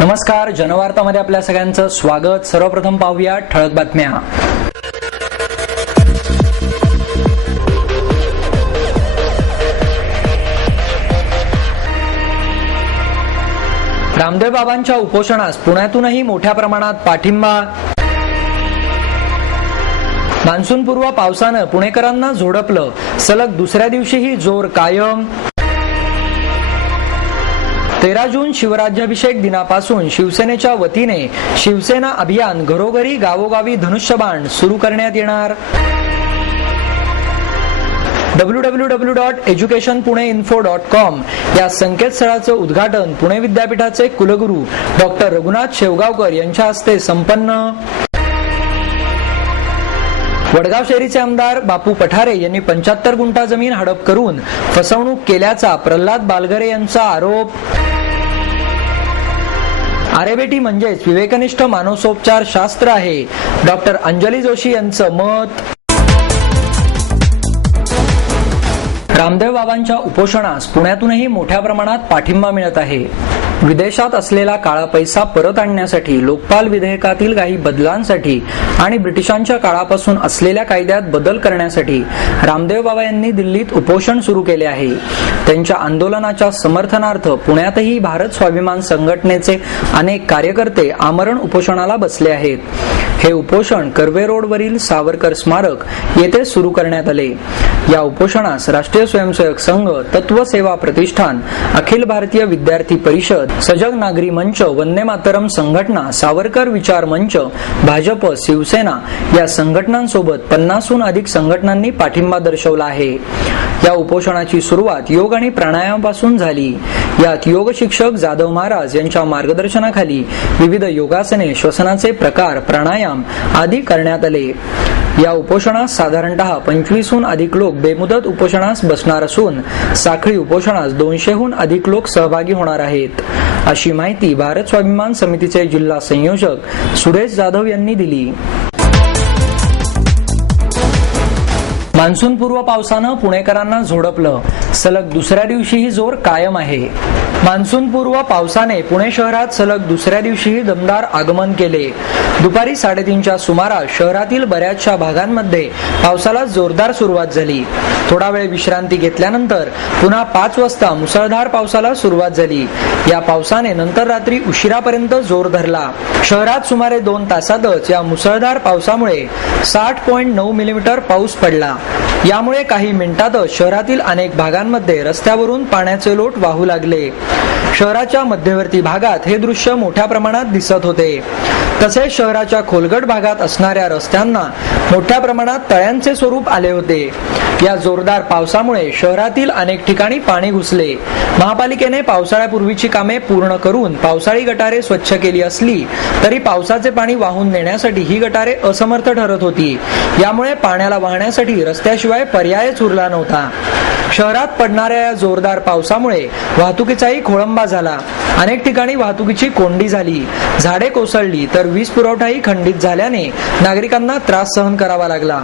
नमस्कार, जनवार्तामध्ये आपल्या सगळ्यांचं स्वागत। सर्वप्रथम पाहूया ठळक बातम्या। रामदेव बाबांच्या उपोषणास पुण्यातूनही मोठ्या प्रमाणात पाठिंबा। मान्सूनपूर्व पावसानं पुणेकरांना झोडपलं, सलग दुसऱ्या दिवशीही जोर कायम। 13 जून शिवराज्याभिषेक दिनापासून शिवसेनेच्या वतीने शिवसेना अभियान घरोघरी गावोगावी धनुष्यबाण सुरू करण्यात येणार। www.educationpuneinfo.com या संकेतस्थळाचं उद्घाटन पुणे विद्यापीठाचे कुलगुरू डॉक्टर रघुनाथ शेवगावकर यांच्या हस्ते संपन्न। वडगाव शहरीचे आमदार बापू पठारे यांनी 75 गुंठा जमीन हडप करून फसवणूक केल्याचा प्रल्हाद बालगरे यांचा आरोप। आरेबेटी म्हणजेच विवेकनिष्ठ मानसोपचार शास्त्र आहे, डॉक्टर अंजली जोशी यांचं मत। रामदेव बाबांच्या उपोषणास पुण्यातूनही मोठ्या प्रमाणात पाठिंबा मिळत आहे। विदेशात असलेला काळा पैसा परत आणण्यासाठी, लोकपाल विधेयकातील काही बदलांसाठी आणि ब्रिटिशांच्या काळापासून असलेल्या कायद्यात बदल करण्यासाठी रामदेव बाबा यांनी दिल्लीत उपोषण सुरू केले आहे। त्यांच्या आंदोलनाच्या समर्थनार्थ पुण्यातही भारत स्वाभिमान संघटनेचे अनेक कार्यकर्ते आमरण उपोषणाला बसले आहेत। हे उपोषण कर्वे रोडवरील सावरकर स्मारक येथे सुरू करण्यात आले। या उपोषणास राष्ट्रीय स्वयंसेवक संघ, तत्व सेवा प्रतिष्ठान, अखिल भारतीय विद्यार्थी परिषद, सजग नागरी मंच, वंदे मातरम संघटना, सावरकर विचार मंच, भाजप, शिवसेना या संघटनांसोबत 50हून अधिक संघटनांनी पाठिंबा दर्शवला आहे। या उपोषणाची सुरुवात योग आणि प्राणायामापासून झाली। यात योग शिक्षक जाधव महाराज यांच्या मार्गदर्शनाखाली विविध योगासने, श्वसनाचे प्रकार, प्राणायाम आदी करण्यात आले। या उपोषणास साधारणतः 25हून अधिक लोक बेमुदत उपोषणास बसणार असून साखळी उपोषणास 200हून अधिक लोक सहभागी होणार आहेत, अशी माहिती भारत स्वाभिमान समितीचे जिल्हा संयोजक सुरेश जाधव यांनी दिली। मान्सूनपूर्व पावसानं पुणेकरांना झोडपलं, सलग दुसऱ्या दिवशीही जोर कायम आहे। मान्सूनपूर्व पावसाने पुणे शहरात सलग दुसऱ्या दिवशीही दमदार आगमन केले। दुपारी 3:30च्या सुमारास शहरातील बऱ्याचशा भागांमध्ये पावसाला जोरदार सुरुवात झाली। थोडा वेळ विश्रांती घेतल्यानंतर पुन्हा 5 वाजता मुसळधार पावसाला सुरुवात झाली। या पावसाने नंतर रात्री उशिरापर्यंत जोर धरला। शहरात सुमारे 2 तासातच या मुसळधार पावसामुळे 60.9 मिलीमीटर पाऊस पडला। यामुळे काही मिनिटातच शहरातील अनेक भागांमध्ये रस्त्यावरून पाण्याचे लोट वाहू लागले। शहराच्या मध्यवर्ती भागात हे दृश्य मोठ्या प्रमाणात दिसत होते। तसेच शहराच्या खोलगट भागात असणाऱ्या रस्त्यांना मोठ्या प्रमाणात तळ्यांचे स्वरूप आले होते। या जोरदार पावसामुळे शहरातील अनेक ठिकाणी पाणी घुसले। महापालिकेने पावसाळ्यापूर्वीची कामे पूर्ण करून पावसाळी गटारे स्वच्छ केली असली तरी पावसाचे पाणी वाहून नेण्यासाठी ही गटारे असमर्थ ठरत होती। यामुळे पाण्याला वाहण्यासाठी रस्त्याशिवाय पर्यायच उरला नव्हता। शहरात पडणाऱ्या या जोरदार पावसामुळे वाहतुकीचाही खोळंबा झाला। अनेक ठिकाणी वाहतुकीची कोंडी झाली, झाडे कोसळली तर वीज पुरवठाही खंडित झाल्याने नागरिकांना त्रास सहन करावा लागला।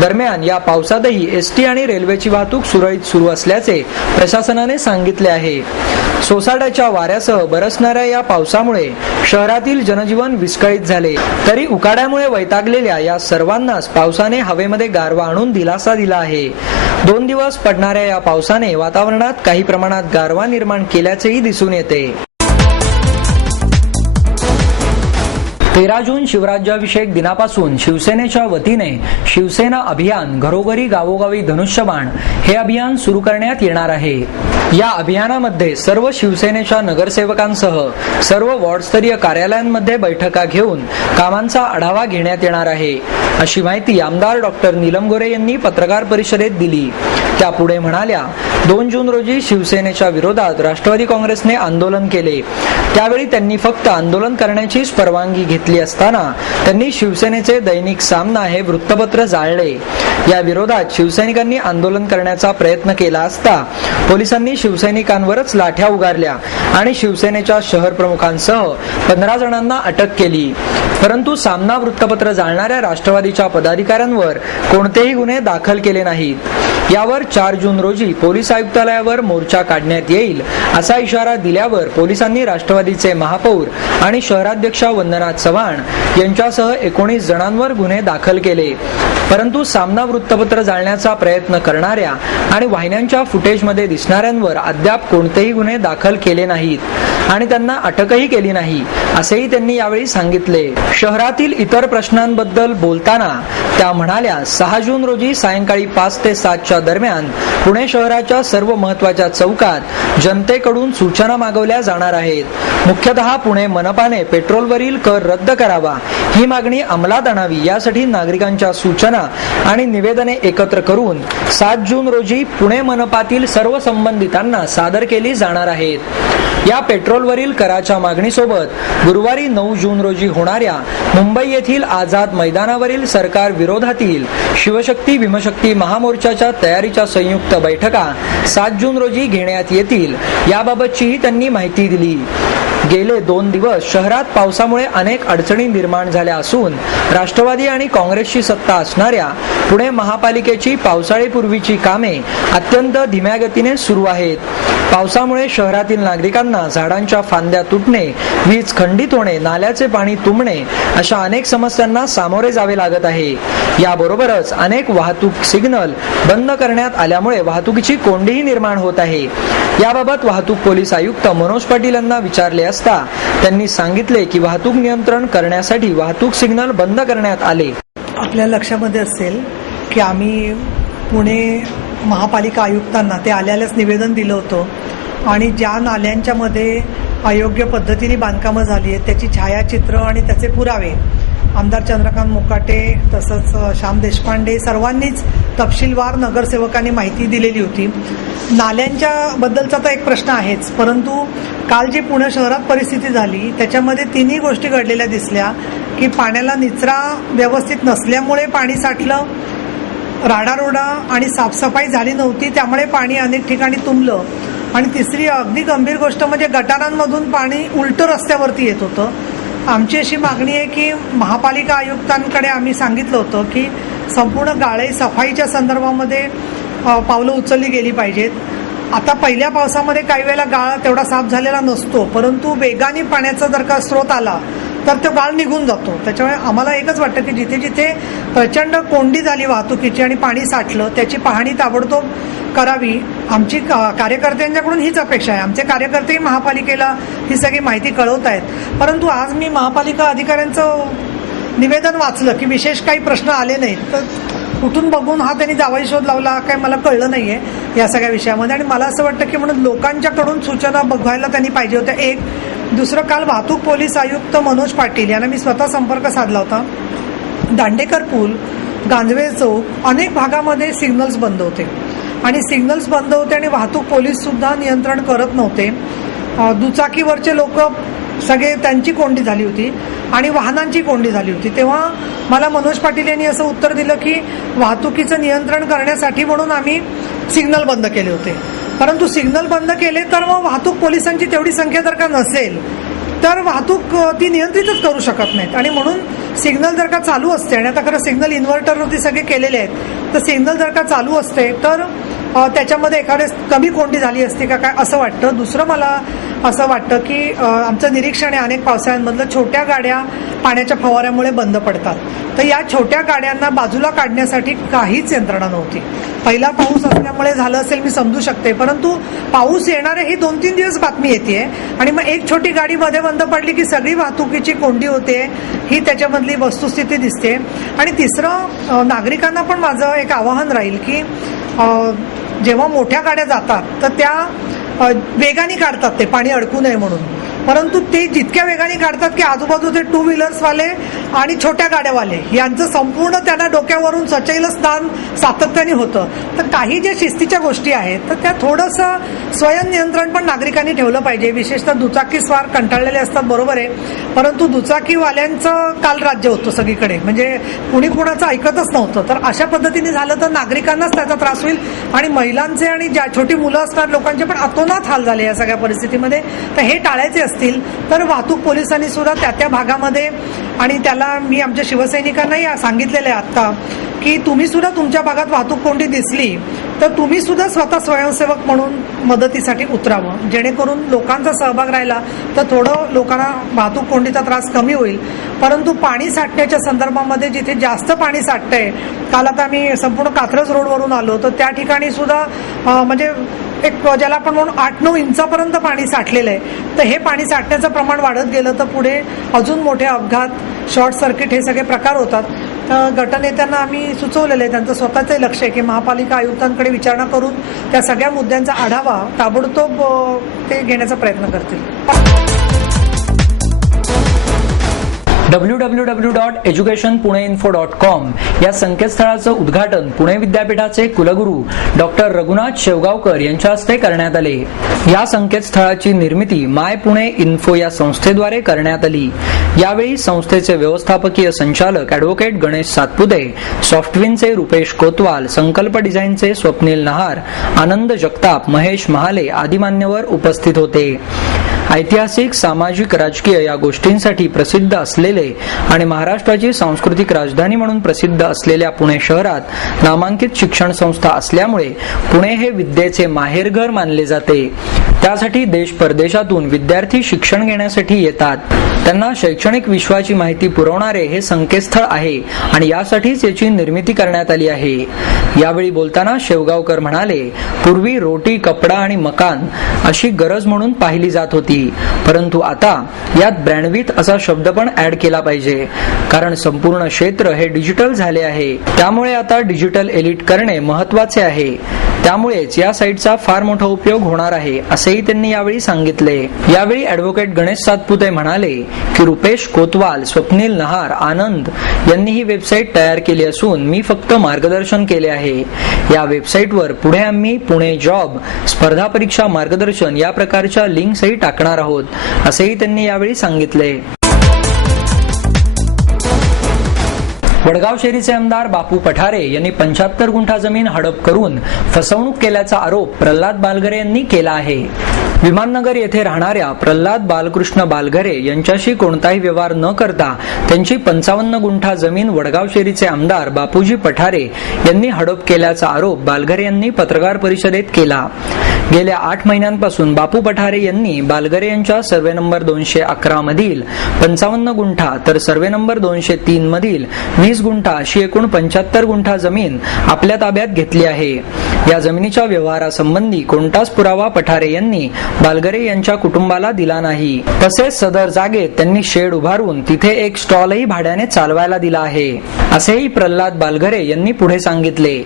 दरम्यान या पावसातही एसटी आणि रेल्वेची वाहतूक सुरळीत सुरू असल्याचे प्रशासनाने सांगितले आहे। सोसाट्याच्या वाऱ्यासह बरसणाऱ्या या पावसामुळे शहरातील जनजीवन विस्कळीत झाले, तरी उकाड्यामुळे वैतागलेल्या या सर्वांनाच पावसाने हवेमध्ये गारवा आणून दिलासा दिला आहे। 2 दिवस पडणाऱ्या या पावसाने वातावरणात काही प्रमाणात गारवा निर्माण केल्याचेही दिसून येते। 13 जून शिवराज्याभिषेक दिनापासून शिवसेनेच्या वतीने शिवसेना अभियान घरोघरी गावोगावी धनुष्यबाण हे अभियान सुरू करण्यात येणार आहे। या अभियानामध्ये सर्व शिवसेनेच्या नगरसेवकांसह सर्व वॉर्डस्तरीय कार्यालयांमध्ये बैठका घेऊन कामांचा आढावा घेण्यात येणार आहे, अशी माहिती आमदार डॉक्टर नीलम गोरे यांनी पत्रकार परिषदेत दिली। त्या पुढे म्हणाल्या, 2 जून रोजी शिवसेनेच्या विरोधात राष्ट्रवादी काँग्रेसने आंदोलन केले। त्यावेळी त्यांनी फक्त आंदोलन करण्याचीच परवानगी घेतली असताना त्यांनी शिवसेनेचे दैनिक सामना हे वृत्तपत्र जाळले। या विरोधात शिवसैनिकांनी आंदोलन करण्याचा प्रयत्न केला असता पोलिसांनी शिवसैनिकांवरच लाठ्या उगारल्या आणि शिवसेनेच्या शहर प्रमुखांसह 15 जणांना अटक केली. परंतु सामना वृत्तपत्र जाळणाऱ्या राष्ट्रवादीच्या पदाधिकाऱ्यांवर कोणतेही गुन्हे दाखल केले नाहीत. यावर 4 जून रोजी पोलीस आयुक्तालयावर मोर्चा काढण्यात येईल असा इशारा दिल्यावर पोलिसांनी राष्ट्रवादीचे महापौर आणि शहराध्यक्षा वंदना चव्हाण यांच्यासह 19 जणांवर गुन्हे दाखल केले. परंतु सामना वृत्तपत्र जाळण्याचा प्रयत्न करणाऱ्या आणि वाहिन्यांच्या फुटेजमध्ये दिसणाऱ्यांवर अद्याप कोणतेही गुन्हे दाखल केले नाहीत आणि त्यांना अटकही केली नाही असेही त्यांनी यावेळी सांगितले. शहरातील इतर प्रश्नांबद्दल बोलताना त्या म्हणाल्या, 6 जून रोजी सायंकाळी 5 ते 7 दरम्यान पुणे शहराच्या सर्व महत्त्वाच्या चौकात जनतेकडून सूचना मागवल्या जाणार आहेत. मुख्यतः पुणे मनपाने पेट्रोलवरील कर रद्द करावा ही मागणी अंमलात आणावी यासाठी नागरिकांच्या सूचना आणि निवेदने एकत्र करून 7 जून रोजी पुणे मनपातील सर्व संबंधितांना सादर केली जाणार आहेत. या पेट्रोलवरील कराच्या मागणीसोबत गुरुवारी 9 जून रोजी होणाऱ्या मुंबई येथील आझाद मैदानावरील सरकार विरोधातील शिवशक्ती भीमशक्ती महामोर्चाच्या तयारीच्या संयुक्त बैठका 7 जून रोजी घेण्यात येतील याबाबतचीही त्यांनी माहिती दिली. गेले 2 दिवस शहरात पावसामुळे अनेक अडचणी निर्माण झाल्या असून राष्ट्रवादी आणि काँग्रेसची सत्ता असणाऱ्या पुणे महापालिकेची पावसाळीपूर्वीची कामे अत्यंत धीम्या गतीने सुरू आहेत. पावसामुळे शहरातील नागरिकांना झाडांच्या फांद्या तुटणे, वीज खंडित होणे, नाल्याचे पाणी तुंबणे अशा अनेक समस्यांना सामोरे जावे लागत आहे. याबरोबरच अनेक वाहतूक सिग्नल बंद करण्यात आल्यामुळे वाहतुकीची कोंडीही निर्माण होत आहे. याबाबत वाहतूक पोलीस आयुक्त मनोज पाटील यांना विचारले असता त्यांनी सांगितले की वाहतूक नियंत्रण करण्यासाठी वाहतूक सिग्नल बंद करण्यात आले. आपल्या लक्षामध्ये असेल की आम्ही पुणे महापालिका आयुक्तांना ते आल्यालाच निवेदन दिलं होतं आणि ज्या नाल्यांच्या मध्ये अयोग्य पद्धतीने बांधकामं झाली आहेत त्याची छायाचित्र आणि त्याचे पुरावे आमदार चंद्रकांत मोकाटे तसंच श्याम देशपांडे सर्वांनीच तपशीलवार नगरसेवकांनी माहिती दिलेली होती. नाल्यांच्या बद्दलचा तर एक प्रश्न आहेच, परंतु काल जी पुणे शहरात परिस्थिती झाली त्याच्यामध्ये तिन्ही गोष्टी घडलेल्या दिसल्या की पाण्याला निचरा व्यवस्थित नसल्यामुळे पाणी साठलं, राडारोडा आणि साफसफाई झाली नव्हती त्यामुळे पाणी अनेक ठिकाणी तुंबलं आणि तिसरी अगदी गंभीर गोष्ट म्हणजे गटारांमधून पाणी उलटं रस्त्यावरती येत होतं. आमची अशी मागणी आहे की महापालिका आयुक्तांकडे आम्ही सांगितलं होतं की संपूर्ण गाळे सफाईच्या संदर्भामध्ये पावलं उचलली गेली पाहिजेत. आता पहिल्या पावसामध्ये काही वेळेला गाळ तेवढा साफ झालेला नसतो, परंतु वेगाने पाण्याचा जर का स्रोत आला तर तो गाळ निघून जातो. त्याच्यामुळे आम्हाला एकच वाटतं की जिथे जिथे प्रचंड कोंडी झाली वाहतुकीची आणि पाणी साठलं त्याची पाहणी ताबडतोब करावी. आमची कार्यकर्त्यांच्याकडून हीच अपेक्षा आहे. आमचे कार्यकर्तेही महापालिकेला ही सगळी माहिती कळवत आहेत. परंतु आज मी महापालिका अधिकाऱ्यांचं निवेदन वाचलं की विशेष काही प्रश्न आले नाहीत, तर कुठून बघून हा त्यांनी जावाई शोध लावला काय मला कळलं नाहीये या सगळ्या विषयामध्ये. आणि मला असं वाटतं की म्हणून लोकांच्याकडून सूचना बघायला त्यांनी पाहिजे होत्या. एक दुसरं, काल वाहतूक पोलीस आयुक्त मनोज पाटील यांना मी स्वतः संपर्क साधला होता. दांडेकर पूल, गांजवे चौक अनेक भागामध्ये सिग्नल्स बंद होते आणि सिग्नल्स बंद होते आणि वाहतूक पोलीस सुद्धा नियंत्रण करत नव्हते. दुचाकीवरचे लोक सगळे त्यांची कोंडी झाली होती आणि वाहनांची कोंडी झाली होती. तेव्हा मला मनोज पाटील यांनी असं उत्तर दिलं की वाहतुकीचं नियंत्रण करण्यासाठी म्हणून आम्ही सिग्नल बंद केले होते. परंतु सिग्नल बंद केले तर मग वाहतूक पोलिसांची तेवढी संख्या जर का नसेल तर वाहतूक ती नियंत्रितच करू शकत नाहीत आणि म्हणून सिग्नल जर का चालू असते आणि आता खरं सिग्नल इन्व्हर्टरवरती सगळे केलेले आहेत तर सिग्नल जर का चालू असते तर त्याच्यामध्ये एखाद्या कमी कोंडी झाली असते का काय असं वाटतं. दुसरं मला असं वाटतं की आमचं निरीक्षण आहे अनेक पावसाळ्यांमधलं छोट्या गाड्या पाण्याच्या फवाऱ्यामुळे बंद पडतात. तर या छोट्या गाड्यांना बाजूला काढण्यासाठी काहीच यंत्रणा नव्हती. पहिला पाऊस असल्यामुळे झालं असेल मी समजू शकते, परंतु पाऊस येणारे ही 2-3 दिवस बातमी येते आणि मग एक छोटी गाडी मध्ये बंद पडली की सगळी वाहतुकीची कोंडी होते ही त्याच्यामधली वस्तुस्थिती दिसते. आणि तिसरं, नागरिकांना पण माझं एक आवाहन राहील की जेव्हा मोठ्या गाड्या जातात तर त्या वेगाने काढतात ते पाणी अडकू नये म्हणून, परंतु ते जितक्या वेगाने काढतात की आजूबाजूचे टू व्हीलर्सवाले आणि छोट्या गाड्यावाले यांचं संपूर्ण त्यांना डोक्यावरून सचैल स्नान सातत्याने होतं. तर काही ज्या शिस्तीच्या गोष्टी आहेत तर त्या थोडंसं स्वयंनियंत्रण पण नागरिकांनी ठेवलं पाहिजे. विशेषतः दुचाकी स्वार कंटाळलेले असतात, बरोबर आहे, परंतु दुचाकीवाल्यांचं काल राज्य होतं सगळीकडे, म्हणजे कुणी कुणाचं ऐकतच नव्हतं. तर अशा पद्धतीने झालं तर नागरिकांनाच त्याचा त्रास होईल आणि महिलांचे आणि ज्या छोटी मुलं असणार लोकांचे पण अतोनात हाल झाले या सगळ्या परिस्थितीमध्ये. तर हे टाळायचे असतील तर वाहतूक पोलिसांनी सुद्धा त्या भागामध्ये, आणि त्याला मी आमच्या शिवसैनिकांनाही सांगितलेलं आहे आता की तुम्ही सुद्धा तुमच्या भागात वाहतूक कोंडी दिसली तर तुम्ही सुद्धा स्वतः स्वयंसेवक म्हणून मदतीसाठी उतरावं, जेणेकरून लोकांचा सहभाग राहिला तर थोडं लोकांना वाहतूक कोंडीचा त्रास कमी होईल. परंतु पाणी साठण्याच्या संदर्भामध्ये जिथे जास्त पाणी साठतंय, काल आता आम्ही संपूर्ण कात्रज रोडवरून आलो तर त्या ठिकाणी सुद्धा म्हणजे एक ज्याला आपण म्हणून 8-9 इंचापर्यंत पाणी साठलेलं आहे. तर हे पाणी साठण्याचं प्रमाण वाढत गेलं तर पुढे अजून मोठे अपघात, शॉर्ट सर्किट हे सगळे प्रकार होतात. तर गटनेत्यांना आम्ही सुचवलेलं आहे, त्यांचं स्वतःचं लक्ष आहे की महापालिका आयुक्तांकडे विचारणा करून त्या सगळ्या मुद्द्यांचा आढावा ताबडतोब ते घेण्याचा प्रयत्न करतील. www.educationpuneinfo.com या संकेतस्थळाचं उद्घाटन पुणे विद्यापीठाचे कुलगुरू डॉक्टर रघुनाथ शेवगावकर यांच्या हस्ते करण्यात आले. या संकेतस्थळाची निर्मिती माय पुणे इन्फो या संस्थेद्वारे करण्यात आली. यावेळी संस्थेचे व्यवस्थापकीय संचालक ॲडव्होकेट गणेश सातपुते, सॉफ्टविनचे रुपेश कोतवाल, संकल्प डिझाईनचे स्वप्नील नहार, आनंद जगताप, महेश महाले आदी मान्यवर उपस्थित होते. ऐतिहासिक, सामाजिक, राजकीय या गोष्टींसाठी प्रसिद्ध असलेले आणि महाराष्ट्राची सांस्कृतिक राजधानी म्हणून प्रसिद्ध असलेल्या पुणे शहरात नामांकित शिक्षण संस्था असल्यामुळे पुणे हे विद्येचे माहेरघर मानले जाते. त्यासाठी देश परदेशातून विद्यार्थी शिक्षण घेण्यासाठी येतात. त्यांना शैक्षणिक विश्वाची माहिती पुरवणारे हे संकेतस्थळ आहे आणि यासाठीच याची निर्मिती करण्यात आली आहे. यावेळी बोलताना शेवगावकर म्हणाले, पूर्वी रोटी, कपडा आणि मकान अशी गरज म्हणून पाहिली जात होती, परंतु आता यात ब्रँडविथ असा शब्द पण ऍड केला पाहिजे, कारण संपूर्ण क्षेत्र हे डिजिटल झाले आहे. त्यामुळे आता डिजिटल एलिट करणे महत्वाचे आहे. त्यामुळेच या साईटचा फार मोठा उपयोग होणार आहे, असेही त्यांनी यावेळी सांगितले. यावेळी ॲडव्होकेट गणेश सातपुते म्हणाले की रुपेश कोतवाल, स्वप्नील नहार, आनंद यांनी ही वेबसाईट तयार केली असून मी फक्त मार्गदर्शन केले आहे. या वेबसाईटवर पुढे आम्ही पुणे जॉब, स्पर्धा परीक्षा मार्गदर्शन या प्रकारच्या लिंक्सही टाकणार आहोत, असेही त्यांनी यावेळी सांगितले. वडगाव शेरीचे आमदार बापू पठारे यांनी 75 गुंठा जमीन हडप करून फसवणूक केल्याचा आरोप प्रल्हाद बालघरे यांनी केला आहे. विमाननगर येथे राहणाऱ्या प्रल्हाद बालकृष्ण बालघरे यांच्याशी कोणताही व्यवहार न करता त्यांची 55 गुंठा जमीन वडगाव शेरीचे आमदार बापूजी पठारे यांनी हडप केल्याचा आरोप बालघरे यांनी पत्रकार परिषदेत केला. गेल्या 8 महिन्यांपासून बापू पठारे यांनी बालघरे यांच्या सर्वे नंबर 211 मधील 55 गुंठा तर सर्वे नंबर 203 मधील 20 गुंठा अशी एकूण 75 गुंठा जमीन आपल्या ताब्यात घेतली आहे. या जमिनीच्या व्यवहारासंबंधी कोणताच पुरावा पठारे यांनी बालघरे यांच्या कुटुंबाला दिला नाही. तसेच सदर जागेत त्यांनी शेड उभारून तिथे एक स्टॉलही भाड्याने चालवायला दिला आहे, असेही प्रल्हाद बालघरे यांनी पुढे सांगितले.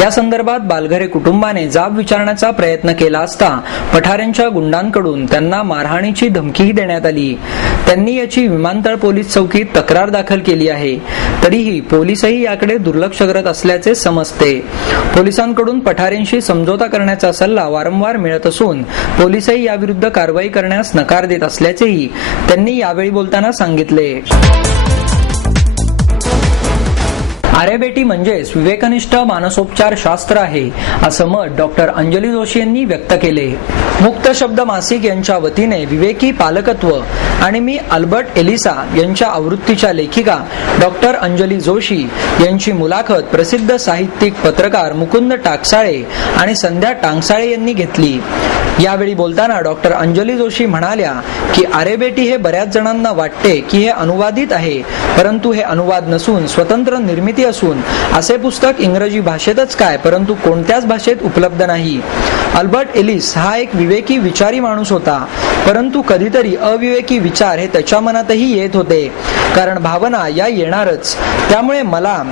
या संदर्भात बालघरे कुटुंबाने जाब विचारण्याचा प्रयत्न केला असता पठारेंच्या गुंडांकडून त्यांना मारहाणीची धमकीही देण्यात आली. त्यांनी याची विमानतळ पोलीस चौकीत तक्रार दाखल केली आहे. तरीही पोलीसही याकडे दुर्लक्ष करत असल्याचे समजते. पोलिसांकडून पठारेंशी समझोता करण्याचा सल्ला वारंवार मिळत असून पोलीसही याविरुद्ध कारवाई करण्यास नकार देत असल्याचेही त्यांनी यावेळी बोलताना सांगितले. आरेबेटी म्हणजेच विवेकनिष्ठ मानसोपचार शास्त्र आहे, असं मत डॉक्टर अंजली जोशी यांनी व्यक्त केले. मुक्त शब्द मासिक यांच्या वतीने विवेकी पालकत्व आणि मी अल्बर्ट एलिसा यांच्या आवृत्तीच्या लेखिका डॉक्टर अंजली जोशी यांची मुलाखत प्रसिद्ध साहित्यिक पत्रकार मुकुंद टाकसाळे आणि संध्या टांगसाळे यांनी घेतली. यावेळी बोलताना डॉक्टर अंजली जोशी म्हणाल्या की आरेबेटी हे बऱ्याच जणांना वाटते की हे अनुवादित आहे, परंतु हे अनुवाद नसून स्वतंत्र निर्मिती माहिती असून असे पुस्तक इंग्रजी भाषेतच काय परंतु कोणत्याच भाषेत उपलब्ध नाही. अल्बर्ट एलिस हा एक विवेकी विचारी माणूस होता, परंतु कधीतरी अविवेकी विचार हे त्याच्या मनातही येत होते, कारण भावना या येणारच. त्यामुळे मला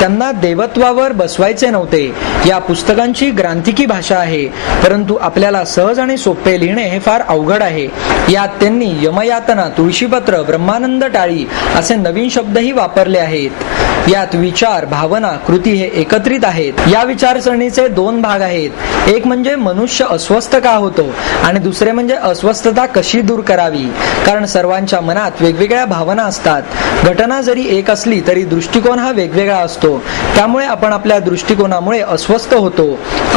त्यांना देवत्वावर बसवायचे नव्हते. या पुस्तकांची ग्रांथिकी भाषा आहे, परंतु आपल्याला सहज आणि सोपे लिहिणे हे फार अवघड आहे. यात त्यांनी यमयातना, तुळशीपत्र, ब्रह्मानंद टाळी असे नवीन शब्दही वापरले आहेत. यात विचार, भावना, कृती हे एकत्रित आहेत. या विचारसरणीचे दोन भाग आहेत. एक म्हणजे मनुष्य अस्वस्थ का होतो आणि दुसरे म्हणजे अस्वस्थता कशी दूर करावी. कारण सर्वांच्या मनात वेगवेगळ्या भावना असतात. घटना जरी एक असली तरी दृष्टिकोन हा वेगवेगळा असतो. त्यामुळे आपण आपल्या दृष्टिकोनामुळे अस्वस्थ होतो.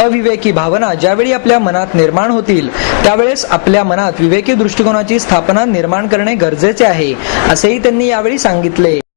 अविवेकी भावना ज्यावेळी आपल्या मनात निर्माण होतील त्यावेळेस आपल्या मनात विवेकी दृष्टिकोनाची स्थापना निर्माण करणे गरजेचे आहे, असेही त्यांनी यावेळी सांगितले.